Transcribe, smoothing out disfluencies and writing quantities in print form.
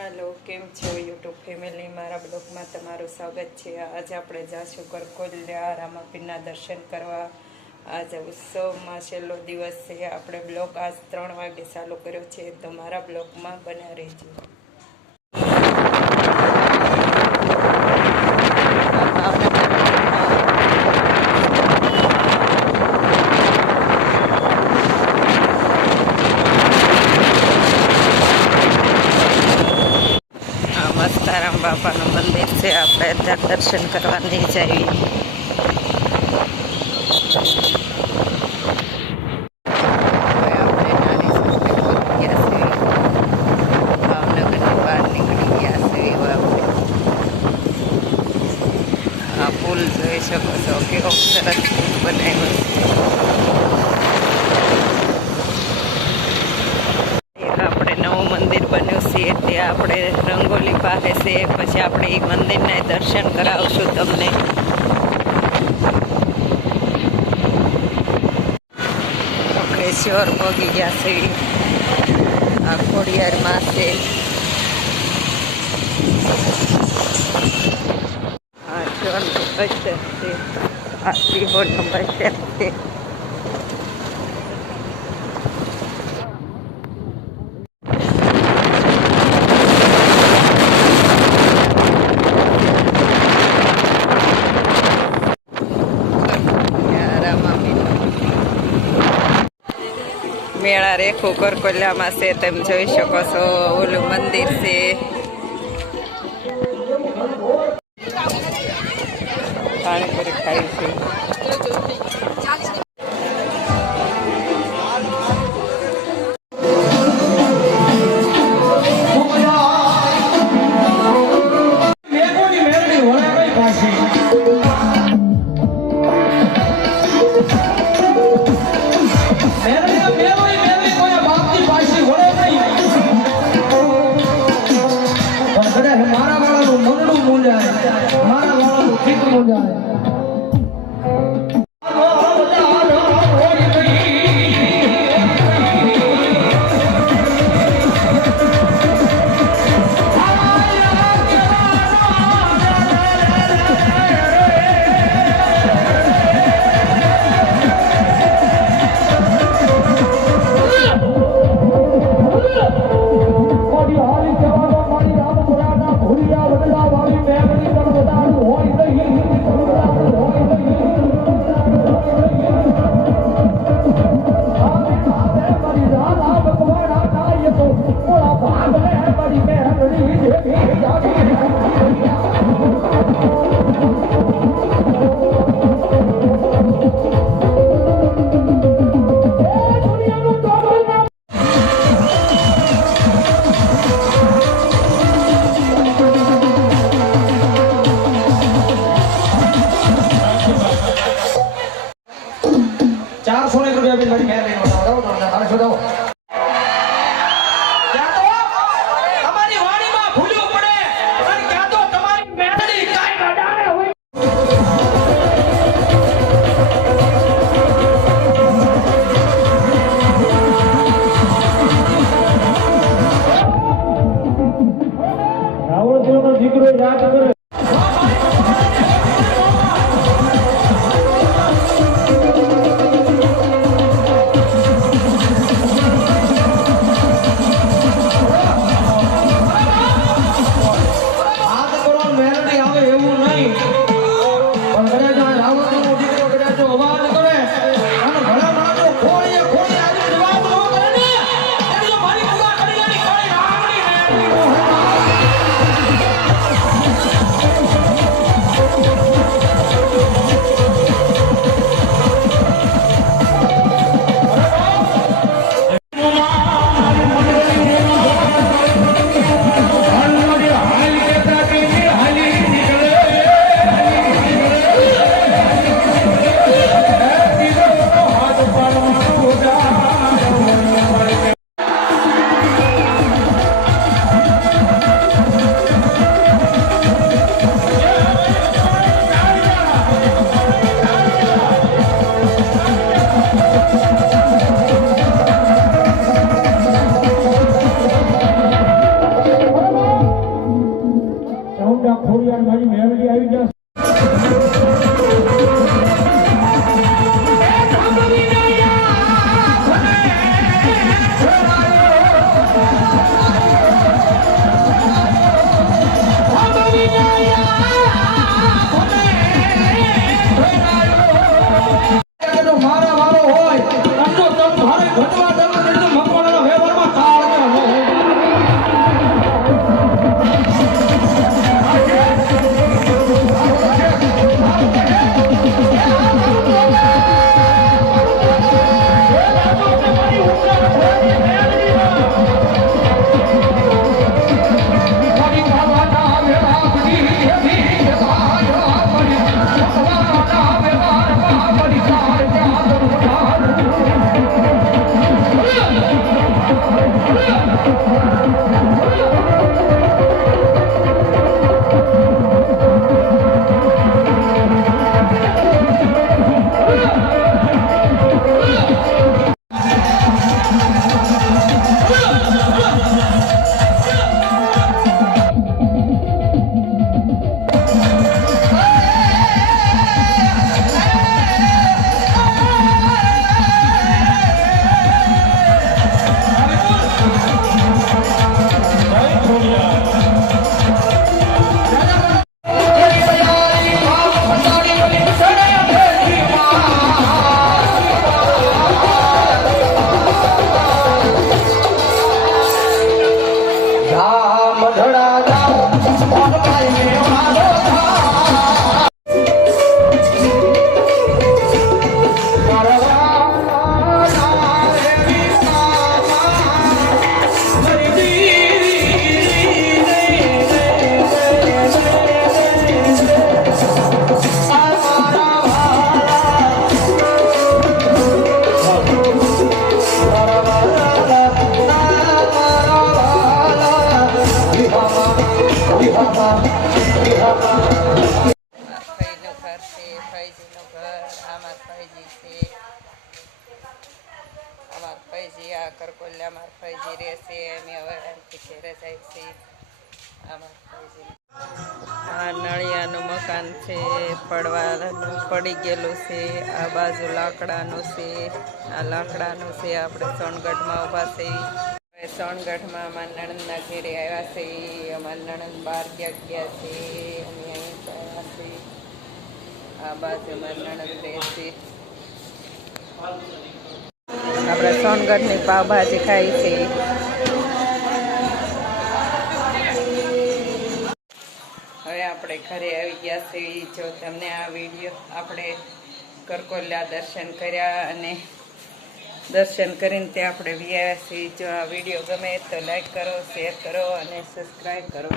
હાલો, કેમ છો YouTube family? મારા બ્લોગમાં તમારું સ્વાગત છે. આજે આપણે જાશું કરકોલિયા રામાપીરના દર્શન કરવા. આજે ઉત્સવમાં છેલ્લો દિવસ છે. આપણે બ્લોગ આજ 3 વાગે ચાલુ કર્યો છે, તો મારા બ્લોગમાં બન્યા રહેજો. મસ્તારામ બાપાનું મંદિર છે. આપણે ત્યાં દર્શન કરવા નહીં જઈએ. ભાવનગરની બહાર નીકળી ગયા છે. આ પુલ જોઈ શકો છો, કેવો સરસ પુલ બનાવ્યો છે. આપણે નવું મંદિર બન્યું છે, ત્યાં આપણે રંગોલી પાસે છે. પછી આપણે એ મંદિરના દર્શન કરાવશું તમને. શ્યોર પગી ગયા છે. આ ખોડિયારમાં છે. આ શ્યોર બસ છે. આ શ્રીહોરનો બસ સ્ટેન્ડ છે. મેળા રેખું કરકોલિયામાં છે, તેમ જોઈ શકો છો. ઓલું મંદિર છે. પાણીપુરી ખાઈ છે. ફઈનું ઘર છે, ફઈજીનું ઘર. આમાં ફઈજી છે, અમાર ફઈજી આ કરકોલિયા માર ફઈજી રહેશે. અમે હવે અહીંથી ઘેરે જાય છે. અમાર ફઈજી આ નળિયાનું મકાન છે, પડવાનું પડી ગયેલું છે. આ બાજુ લાકડાનું છે, આ લાકડાનું છે. આપણે સોનગઢમાં ઊભા છે. સોનગઢમાં અમારા નણંદના ઘેરે આવ્યા છે. અમારા નણંદ બહાર ગયા છે. અમે અહીં આવ્યા છે. આ બાજુ અમારા નણંદ રહે છે. આપણે સોનગઢની પાવભાજી ખાઈ છે. હવે આપણે ઘરે આવી ગયા છે. જો તમને આ વિડીયો આપણે કરકોલિયા દર્શન કર્યા અને દર્શન કરીને ત્યાં આપણે વ્યાયા છીએ. જો આ વિડીયો ગમે તો લાઈક કરો, શેર કરો અને સબસ્ક્રાઈબ કરો.